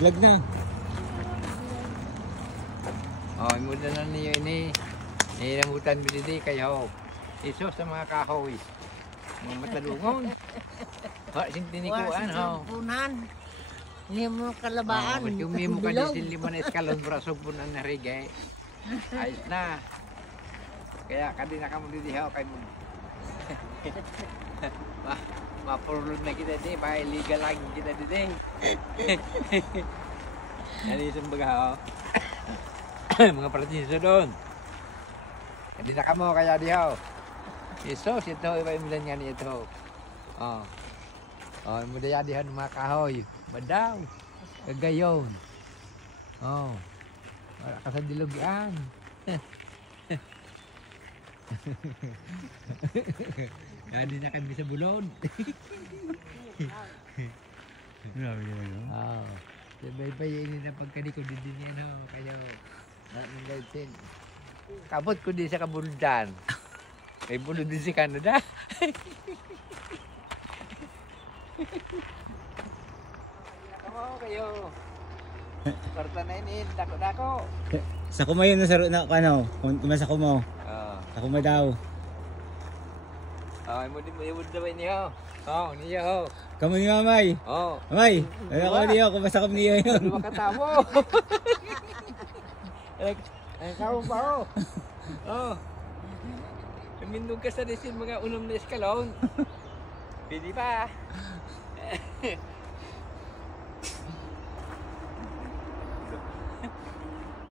Vlog na. Oh, muna na niyo ini. Nilamutan bilidi kayo. Iso sa mga kahoy. Mga matalungon. Ha, sintinikuan ho. Punan. Hindi mo kalabaan. Yung mimo ka din lima na eskalon braso po na narigay. Ayos na. Kaya kadina ka mo didihaw kay mo. Mapurlod na kita din. Illegal lagi kita din. Yan isang baga ho. Mga partiso doon. Kadina ka mo kaya dihaw. Isos, ito, iba yung milan nga ito. Oh. Oh, mudaya dihan mga kahoy. Badaw. Kagayon. Oh. Wala ka sa dilugian. Hindi na kami sa bulon. Grabe ka yun. Oh. Sabay-bay yun na pagkanikod din yan ho. Kayo. Nanggaysin. Kabot ko din sa kabuldan. May bulod din si Canada. Nakaw kayo. Sarta na ini, dako-dako. Sa kumayo na sa ano, kumasa kumo. Sa kuma daw. Mo di mo yun daw niyo. Oh, niyo. Kamu ni mamay. Oh. Mamay, ano ko niyo, kumasa kum niyo yun. Ano makatamo? Ay, kau pa oh. Oh. Mindog ka sa desin mga unom na eskalon. Pwede pa.